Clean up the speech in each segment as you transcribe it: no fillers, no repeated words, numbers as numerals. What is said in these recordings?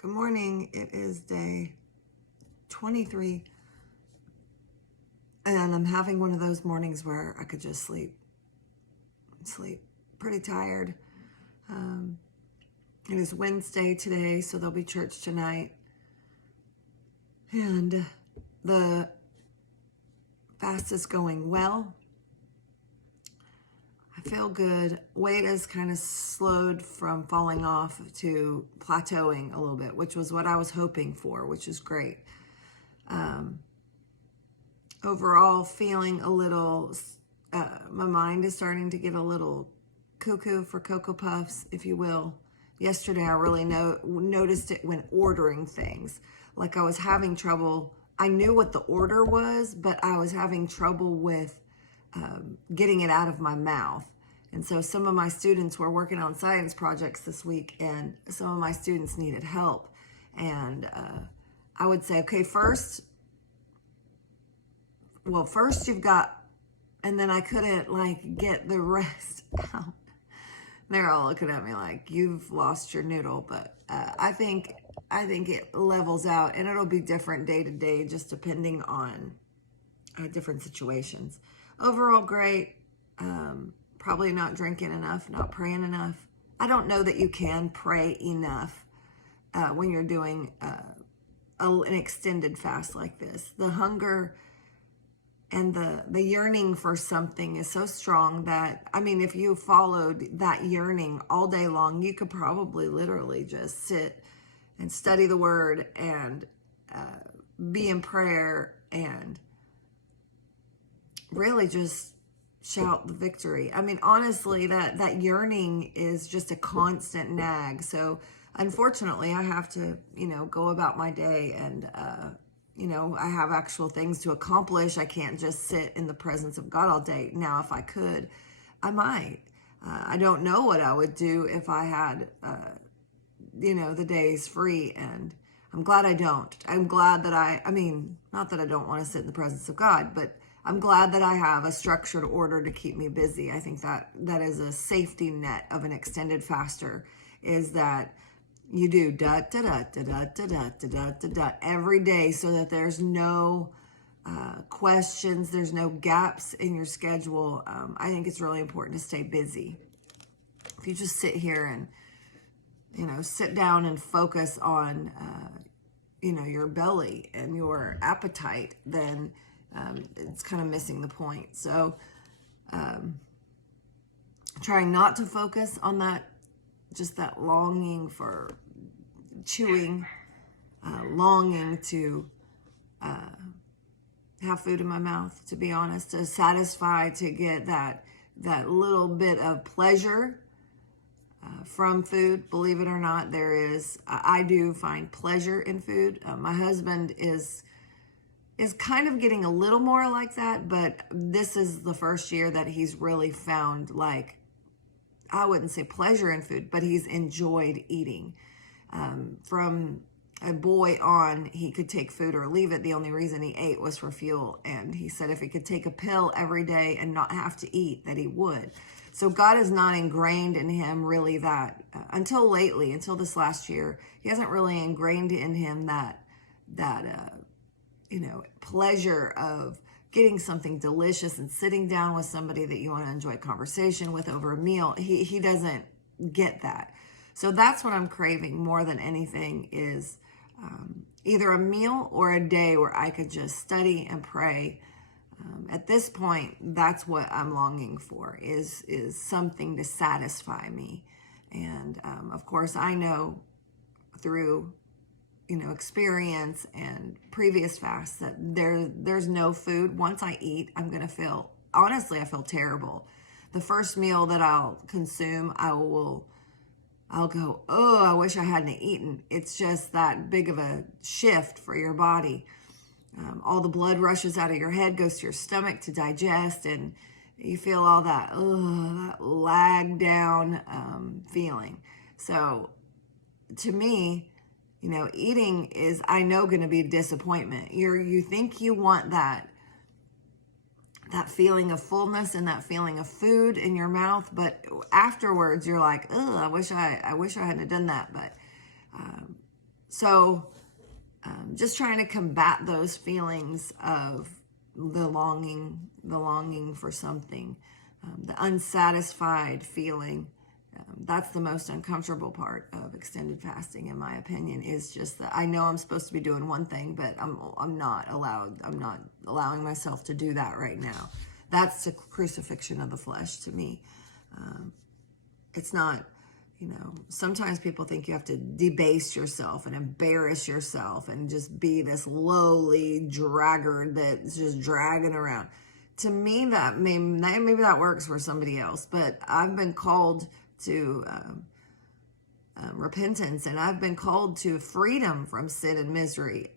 Good morning. It is day 23, and I'm having one of those mornings where I could just sleep. Pretty tired. It is Wednesday today, so there'll be church tonight. And the fast is going well. I feel good. Weight has kind of slowed from falling off to plateauing a little bit, which was what I was hoping for, which is great. Overall, feeling a little, my mind is starting to get a little cuckoo for Cocoa Puffs, if you will. Yesterday, I really noticed it when ordering things. Like I was having trouble. I knew what the order was, but I was having trouble with getting it out of my mouth. And so some of my students were working on science projects this week, and some of my students needed help. And I would say, okay, first you've got, and then I couldn't get the rest out. They're all looking at me like, you've lost your noodle. But I think it levels out, and it'll be different day to day, just depending on different situations. Overall, great. Probably not drinking enough, not praying enough. I don't know that you can pray enough when you're doing an extended fast like this. The hunger and the yearning for something is so strong that, I mean, if you followed that yearning all day long, you could probably literally just sit and study the word and be in prayer and really just shout the victory. I mean, honestly, that yearning is just a constant nag. So unfortunately, I have to, go about my day and, I have actual things to accomplish. I can't just sit in the presence of God all day. Now, if I could, I might. I don't know what I would do if I had, the days free, and I'm glad I don't. I'm glad that not that I don't want to sit in the presence of God, but I'm glad that I have a structured order to keep me busy. I think that is a safety net of an extended faster, is that you do da da da da da da da da da da every day, so that there's no questions, there's no gaps in your schedule. I think it's really important to stay busy. If you just sit here and sit down and focus on your belly and your appetite, then it's kind of missing the point. So trying not to focus on that, just that longing for chewing, longing to have food in my mouth, to be honest, to satisfy, to get that little bit of pleasure from food. Believe it or not, I do find pleasure in food. My husband is kind of getting a little more like that, but this is the first year that he's really found, I wouldn't say pleasure in food, but he's enjoyed eating. From a boy on, he could take food or leave it. The only reason he ate was for fuel. And he said if he could take a pill every day and not have to eat, that he would. So God is not ingrained in him really that, until lately, until this last year, he hasn't really ingrained in him that pleasure of getting something delicious and sitting down with somebody that you want to enjoy conversation with over a meal. He doesn't get that. So that's what I'm craving more than anything, is either a meal or a day where I could just study and pray. At this point, that's what I'm longing for, is something to satisfy me. And of course, I know through experience and previous fasts that there's no food. Once I eat, I feel terrible. The first meal that I'll consume, I'll go, oh, I wish I hadn't eaten. It's just that big of a shift for your body. All the blood rushes out of your head, goes to your stomach to digest, and you feel all that lag down feeling. So to me, eating is, I know, going to be a disappointment. You think you want that feeling of fullness and that feeling of food in your mouth, but afterwards you're like, oh, I wish I hadn't done that. But So just trying to combat those feelings of the longing for something, the unsatisfied feeling. That's the most uncomfortable part of extended fasting, in my opinion, is just that I know I'm supposed to be doing one thing, but I'm not allowing myself to do that right now. That's the crucifixion of the flesh to me. It's not, sometimes people think you have to debase yourself and embarrass yourself and just be this lowly draggard that's just dragging around. To me, maybe that works for somebody else, but I've been called to repentance, and I've been called to freedom from sin and misery.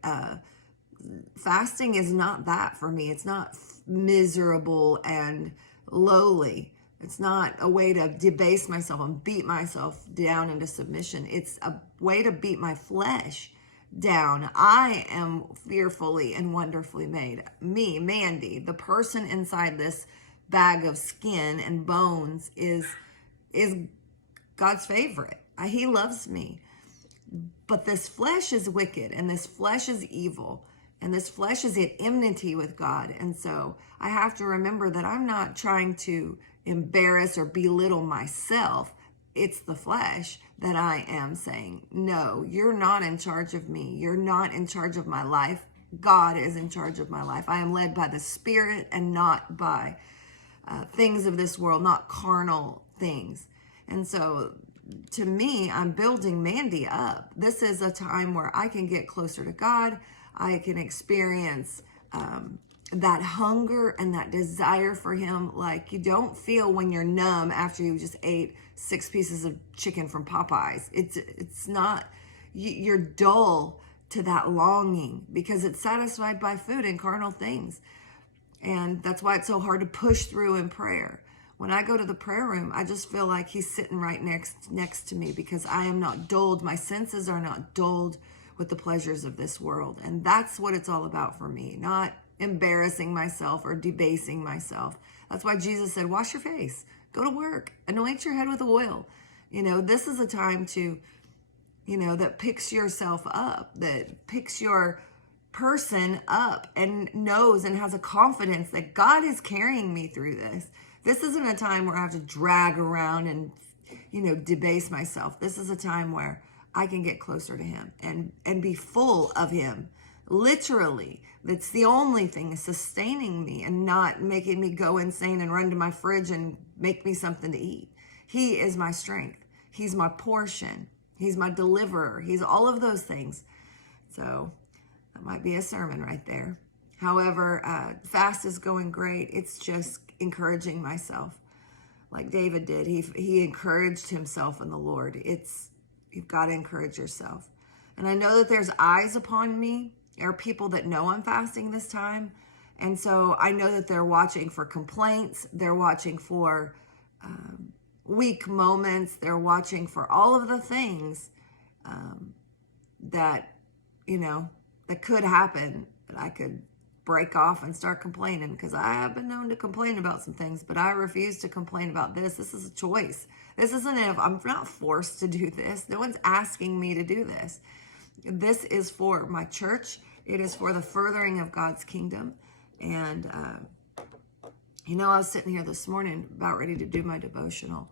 Fasting is not that for me. It's not miserable and lowly. It's not a way to debase myself and beat myself down into submission. It's a way to beat my flesh down. I am fearfully and wonderfully made. Me, Mandy, the person inside this bag of skin and bones is God's favorite. He loves me. But this flesh is wicked, and this flesh is evil, and this flesh is at enmity with God. And so I have to remember that I'm not trying to embarrass or belittle myself. It's the flesh that I am saying, no, you're not in charge of me. You're not in charge of my life. God is in charge of my life. I am led by the Spirit and not by things of this world, not carnal things. And so to me, I'm building Mandy up. This is a time where I can get closer to God. I can experience that hunger and that desire for him like you don't feel when you're numb after you just ate 6 pieces of chicken from Popeyes. It's not, you're dull to that longing because it's satisfied by food and carnal things. And that's why it's so hard to push through in prayer. When I go to the prayer room, I just feel like he's sitting right next to me because I am not dulled. My senses are not dulled with the pleasures of this world. And that's what it's all about for me, not embarrassing myself or debasing myself. That's why Jesus said, wash your face, go to work, anoint your head with oil. This is a time to, that picks yourself up, that picks your person up and knows and has a confidence that God is carrying me through this. This isn't a time where I have to drag around and, debase myself. This is a time where I can get closer to him and be full of him. Literally, that's the only thing sustaining me and not making me go insane and run to my fridge and make me something to eat. He is my strength. He's my portion. He's my deliverer. He's all of those things. So that might be a sermon right there. However, fast is going great. It's just encouraging myself like David did. He encouraged himself in the Lord. You've got to encourage yourself. And I know that there's eyes upon me. There are people that know I'm fasting this time. And so I know that they're watching for complaints. They're watching for weak moments. They're watching for all of the things that could happen. That I could break off and start complaining, because I have been known to complain about some things, but I refuse to complain about this. This is a choice. This isn't if I'm not forced to do this. No one's asking me to do this. This is for my church. It is for the furthering of God's kingdom. And, I was sitting here this morning about ready to do my devotional.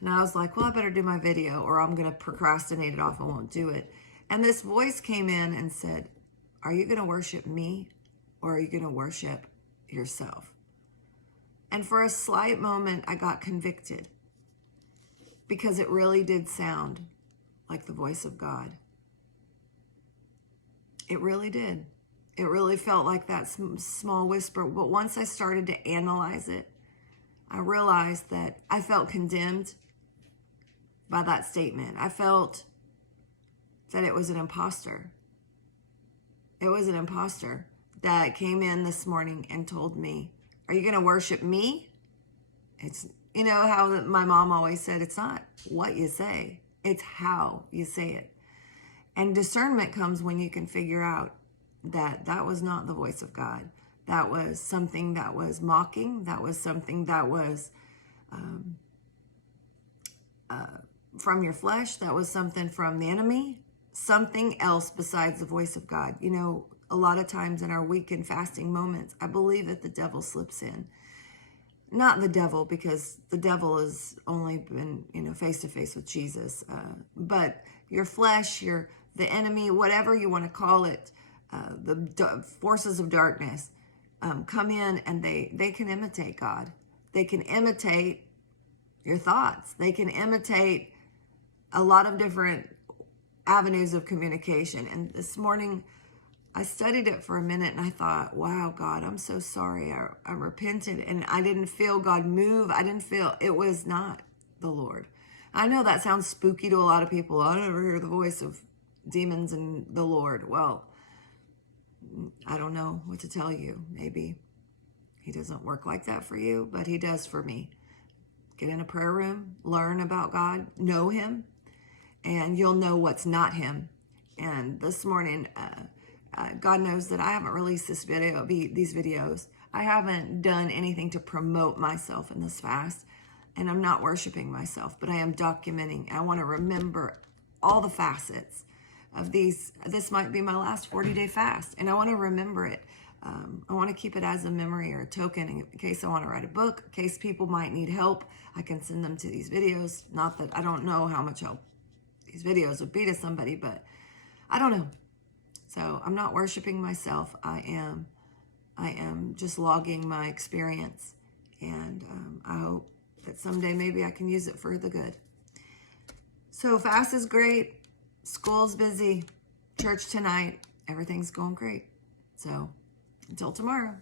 And I was like, well, I better do my video or I'm going to procrastinate it off. I won't do it. And this voice came in and said, are you going to worship me or are you going to worship yourself? And for a slight moment, I got convicted because it really did sound like the voice of God. It really did. It really felt like that small whisper. But once I started to analyze it, I realized that I felt condemned by that statement. I felt that it was an imposter. It was an imposter that came in this morning and told me, are you going to worship me? It's, how my mom always said, it's not what you say, it's how you say it. And discernment comes when you can figure out that that was not the voice of God. That was something that was mocking. That was something that was from your flesh. That was something from the enemy. something else besides the voice of God. You know, a lot of times in our weekend fasting moments, I believe that the devil slips in. Not the devil, because the devil has only been, you know, face to face with Jesus. But your flesh, the enemy, whatever you want to call it, the forces of darkness come in, and they can imitate God. They can imitate your thoughts. They can imitate a lot of different avenues of communication. And this morning, I studied it for a minute and I thought, wow, God, I'm so sorry. I repented and I didn't feel God move. I didn't feel, it was not the Lord. I know that sounds spooky to a lot of people. I never hear the voice of demons and the Lord. Well, I don't know what to tell you. Maybe he doesn't work like that for you, but he does for me. Get in a prayer room, learn about God, know him, and you'll know what's not him. And this morning, God knows that I haven't released these videos. I haven't done anything to promote myself in this fast, and I'm not worshiping myself, but I am documenting. I want to remember all the facets of these. This might be my last 40-day fast, and I want to remember it. I want to keep it as a memory or a token in case I want to write a book, in case people might need help. I can send them to these videos. Not that I don't know how much help these videos would be to somebody, but I don't know. So I'm not worshiping myself. I am just logging my experience, and I hope that someday maybe I can use it for the good. So fast is great. School's busy. Church tonight. Everything's going great. So until tomorrow.